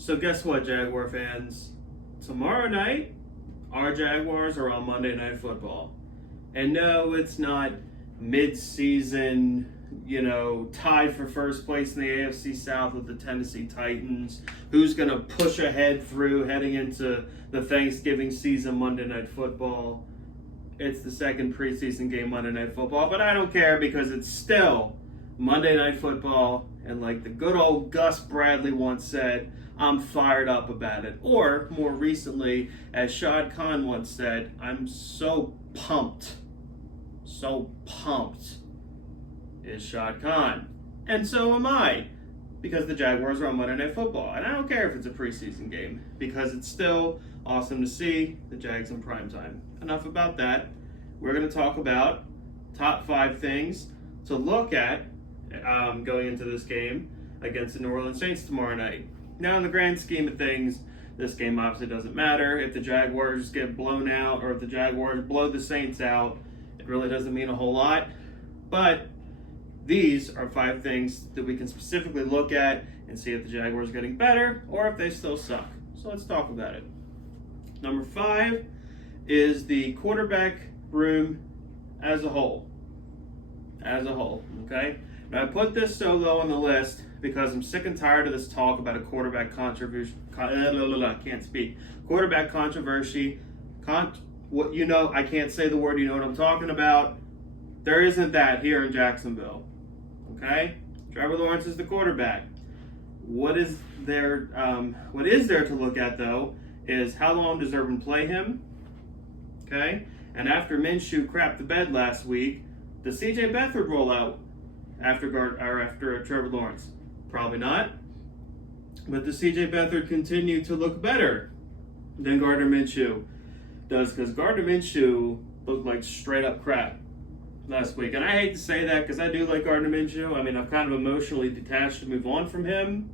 So guess what, Jaguar fans? Tomorrow night, our Jaguars are on Monday Night Football. And no, it's not mid-season, tied for first place in the AFC South with the Tennessee Titans. Who's going to push ahead through heading into the Thanksgiving season Monday Night Football? It's the second preseason game Monday Night Football, but I don't care because it's still Monday Night Football. And like the good old Gus Bradley once said, I'm fired up about it. Or, more recently, as Shad Khan once said, I'm so pumped is Shad Khan. And so am I, because the Jaguars are on Monday Night Football. And I don't care if it's a preseason game, because it's still awesome to see the Jags in primetime. Enough about that. We're going to talk about top 5 things to look at going into this game against the New Orleans Saints tomorrow night. Now, in the grand scheme of things, this game obviously doesn't matter. If the Jaguars get blown out or if the Jaguars blow the Saints out, it really doesn't mean a whole lot. But these are 5 things that we can specifically look at and see if the Jaguars are getting better or if they still suck. So let's talk about it. Number 5 is the quarterback room as a whole. Okay? Now, I put this so low on the list because I'm sick and tired of this talk about a quarterback controversy. Quarterback controversy. I can't say the word. You know what I'm talking about. There isn't that here in Jacksonville. Okay, Trevor Lawrence is the quarterback. What is there to look at though is how long does Urban play him? Okay, and after Minshew crapped the bed last week, does C.J. Beathard roll out after Trevor Lawrence? Probably not. But does C.J. Beathard continue to look better than Gardner Minshew does? Because Gardner Minshew looked like straight up crap last week. And I hate to say that because I do like Gardner Minshew. I mean, I'm kind of emotionally detached to move on from him.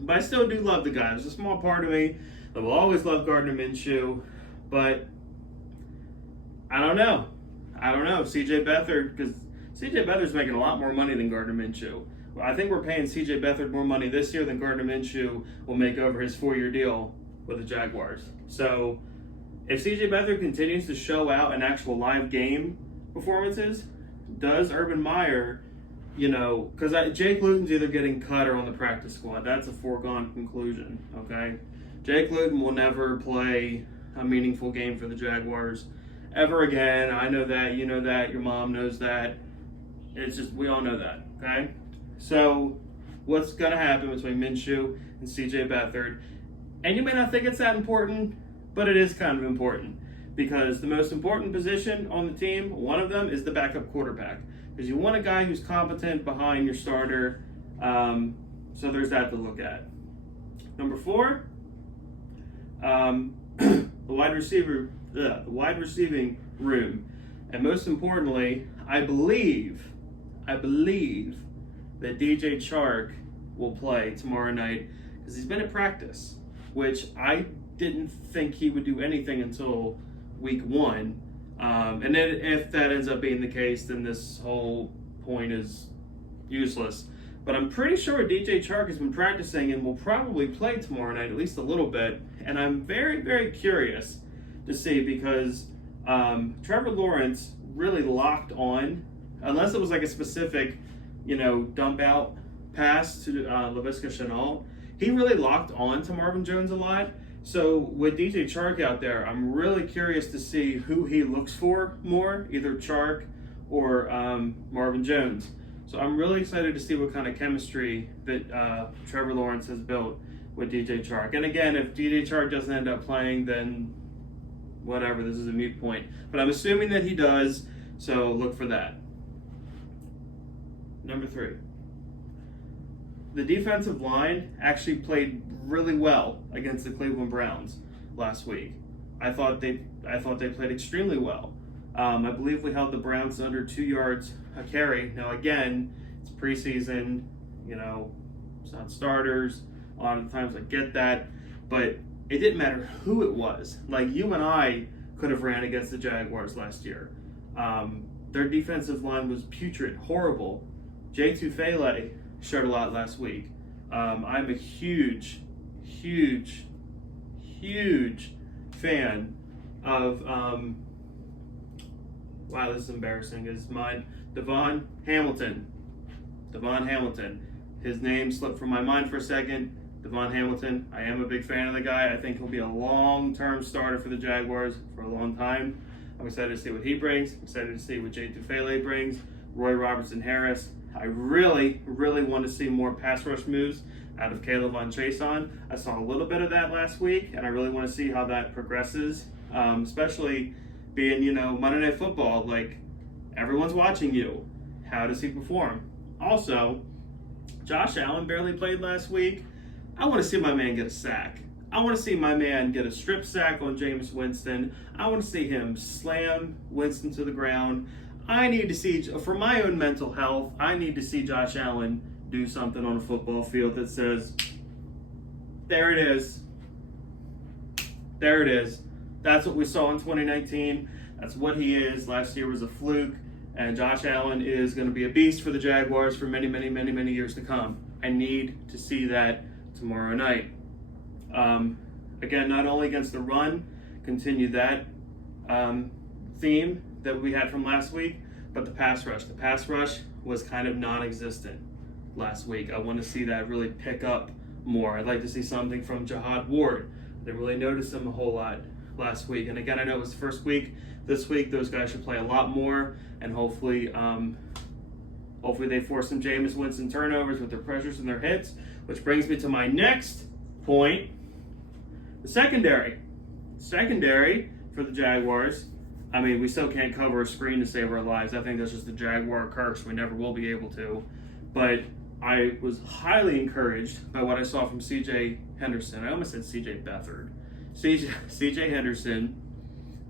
But I still do love the guy. There's a small part of me that will always love Gardner Minshew. But I don't know. C.J. Beathard, because C.J. Beathard's making a lot more money than Gardner Minshew. I think we're paying C.J. Beathard more money this year than Gardner Minshew will make over his 4-year deal with the Jaguars. So if C.J. Beathard continues to show out in actual live game performances, does Urban Meyer, because Jake Luton's either getting cut or on the practice squad. That's a foregone conclusion, okay? Jake Luton will never play a meaningful game for the Jaguars ever again. I know that, you know that, your mom knows that. It's just, we all know that, okay? So, what's going to happen between Minshew and C.J. Beathard? And you may not think it's that important, but it is kind of important. Because the most important position on the team, one of them, is the backup quarterback. Because you want a guy who's competent behind your starter. So there's that to look at. Number 4, the wide receiving room. And most importantly, I believe that DJ Chark will play tomorrow night because he's been at practice, which I didn't think he would do anything until week 1. And then if that ends up being the case, then this whole point is useless. But I'm pretty sure DJ Chark has been practicing and will probably play tomorrow night, at least a little bit. And I'm very, very curious to see because Trevor Lawrence really locked on, unless it was like a specific, dump out pass to Laviska Shenault. He really locked on to Marvin Jones a lot. So with DJ Chark out there, I'm really curious to see who he looks for more, either Chark or Marvin Jones. So I'm really excited to see what kind of chemistry that Trevor Lawrence has built with DJ Chark. And again, if DJ Chark doesn't end up playing, then whatever, this is a moot point. But I'm assuming that he does, so look for that. Number 3. The defensive line actually played really well against the Cleveland Browns last week. I thought they played extremely well. I believe we held the Browns under 2 yards a carry. Now again, it's preseason, it's not starters. A lot of the times I get that, but it didn't matter who it was. Like you and I could have ran against the Jaguars last year. Their defensive line was putrid, horrible. Jay Tufele showed a lot last week. I'm a huge huge fan of, wow, this is embarrassing, is mine, Devon Hamilton. Devon Hamilton. His name slipped from my mind for a second. Devon Hamilton. I am a big fan of the guy. I think he'll be a long-term starter for the Jaguars for a long time. I'm excited to see what he brings. I'm excited to see what Jay Tufele brings. Roy Robertson-Harris. I really want to see more pass rush moves out of Caleb Von Chason. I saw a little bit of that last week, and I really want to see how that progresses, especially being, Monday Night Football. Like, everyone's watching you. How does he perform? Also, Josh Allen barely played last week. I want to see my man get a sack. I want to see my man get a strip sack on Jameis Winston. I want to see him slam Winston to the ground. I need to see, for my own mental health, I need to see Josh Allen do something on a football field that says, there it is. There it is. That's what we saw in 2019. That's what he is. Last year was a fluke. And Josh Allen is going to be a beast for the Jaguars for many years to come. I need to see that tomorrow night. Again, not only against the run, continue that theme that we had from last week, but the pass rush. The pass rush was kind of non-existent last week. I want to see that really pick up more. I'd like to see something from Jihad Ward. I didn't really notice him a whole lot last week. And again, I know it was the first week. This week, those guys should play a lot more, and hopefully they force some Jameis Winston turnovers with their pressures and their hits, which brings me to my next point, the secondary. Secondary for the Jaguars. I mean, we still can't cover a screen to save our lives. I think that's just the Jaguar curse. We never will be able to. But I was highly encouraged by what I saw from C.J. Henderson. I almost said C.J. Beathard. C.J. Henderson.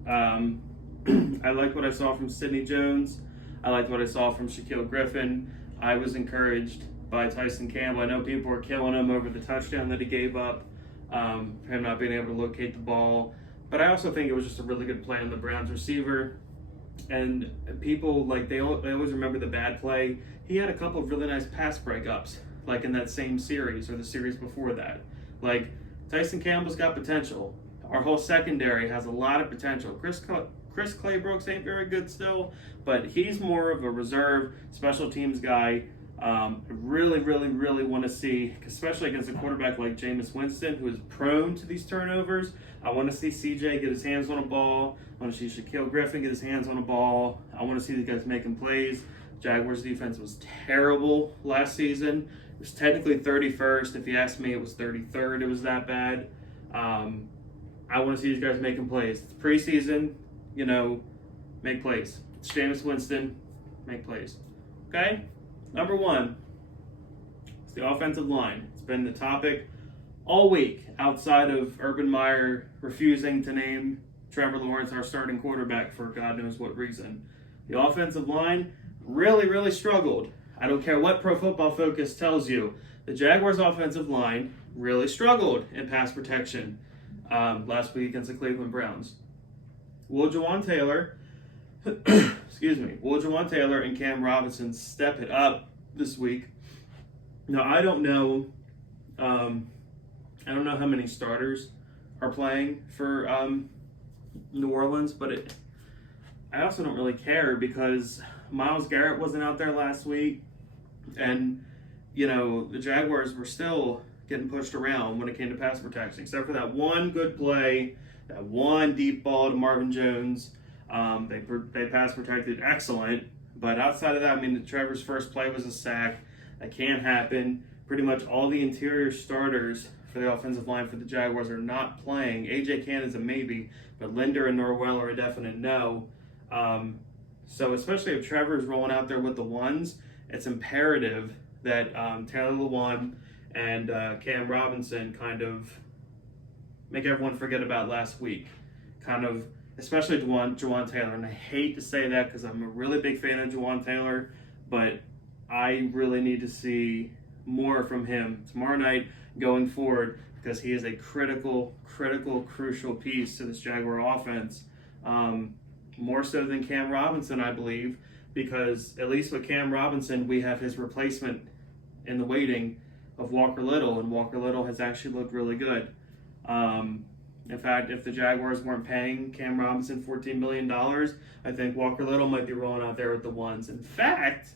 I liked what I saw from Sidney Jones. I liked what I saw from Shaquille Griffin. I was encouraged by Tyson Campbell. I know people were killing him over the touchdown that he gave up, him not being able to locate the ball. But I also think it was just a really good play on the Browns receiver. And people, they always remember the bad play. He had a couple of really nice pass breakups, like in that same series or the series before that. Like, Tyson Campbell's got potential. Our whole secondary has a lot of potential. Chris Claybrooks ain't very good still, but he's more of a reserve special teams guy. Really want to see, especially against a quarterback like Jameis Winston, who is prone to these turnovers. I want to see CJ get his hands on a ball. I want to see Shaquille Griffin get his hands on a ball. I want to see these guys making plays. Jaguars defense was terrible last season. It was technically 31st. If you ask me, it was 33rd. It was that bad. I want to see these guys making plays. It's preseason, make plays. It's Jameis Winston, make plays. Okay? Number one, it's the offensive line. It's been the topic all week, outside of Urban Meyer refusing to name Trevor Lawrence our starting quarterback for God knows what reason. The offensive line really struggled. I don't care what Pro Football Focus tells you. The Jaguars' offensive line really struggled in pass protection last week against the Cleveland Browns. Will Jawan Taylor and Cam Robinson step it up this week? Now, I don't know how many starters are playing for New Orleans, but I also don't really care because Myles Garrett wasn't out there last week, and the Jaguars were still getting pushed around when it came to pass protection, except for that one good play, that one deep ball to Marvin Jones. They pass protected excellent, but outside of that, Trevor's first play was a sack. That can't happen. Pretty much all the interior starters for the offensive line for the Jaguars are not playing. A.J. Cannon's a maybe, but Linder and Norwell are a definite no. So especially if Trevor's rolling out there with the ones, it's imperative that Taylor Lewan and Cam Robinson kind of make everyone forget about last week. Especially Jawan Taylor. And I hate to say that because I'm a really big fan of Jawan Taylor, but I really need to see more from him tomorrow night going forward because he is a critical, crucial piece to this Jaguar offense. More so than Cam Robinson, I believe, because at least with Cam Robinson, we have his replacement in the waiting of Walker Little, and Walker Little has actually looked really good. In fact, if the Jaguars weren't paying Cam Robinson $14 million, I think Walker Little might be rolling out there with the ones. In fact,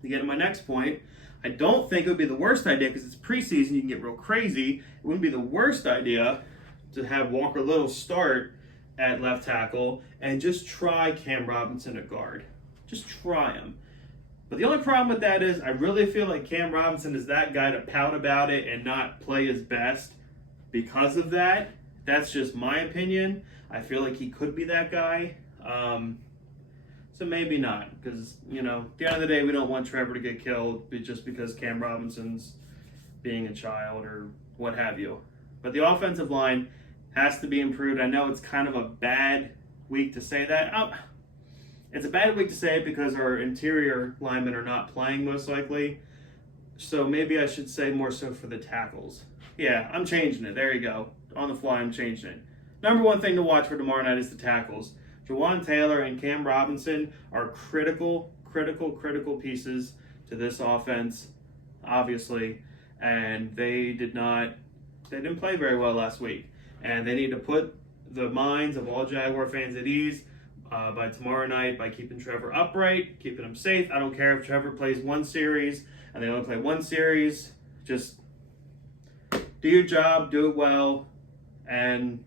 to get to my next point, I don't think it would be the worst idea, because it's preseason, you can get real crazy. It wouldn't be the worst idea to have Walker Little start at left tackle and just try Cam Robinson at guard. Just try him. But the only problem with that is I really feel like Cam Robinson is that guy to pout about it and not play his best because of that. That's just my opinion. I feel like he could be that guy. So maybe not, because, you know, at the end of the day, we don't want Trevor to get killed just because Cam Robinson's being a child or what have you. But the offensive line has to be improved. I know it's kind of a bad week to say that. It's a bad week to say it because our interior linemen are not playing most likely. So maybe I should say more so for the tackles. Yeah, I'm changing it. There you go. On the fly, I'm changing it. Number one thing to watch for tomorrow night is the tackles. Jawan Taylor and Cam Robinson are critical pieces to this offense, obviously. And they didn't play very well last week. And they need to put the minds of all Jaguar fans at ease by tomorrow night by keeping Trevor upright, keeping him safe. I don't care if Trevor plays one series and they only play one series. Just do your job, do it well, and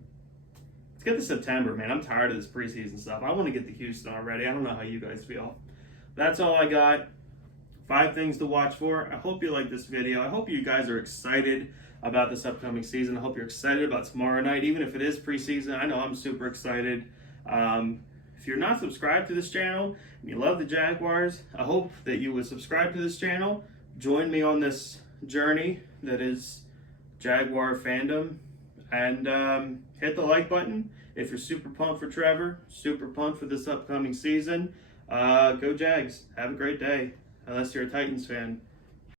let's get to September, man. I'm tired of this preseason stuff. I want to get to Houston already. I don't know how you guys feel. That's all I got. 5 things to watch for. I hope you like this video. I hope you guys are excited about this upcoming season. I hope you're excited about tomorrow night, even if it is preseason. I know I'm super excited. If you're not subscribed to this channel and you love the Jaguars, I hope that you would subscribe to this channel. Join me on this journey that is Jaguar fandom, and hit the like button if you're super pumped for Trevor, super pumped for this upcoming season. Go Jags. Have a great day, unless you're a Titans fan.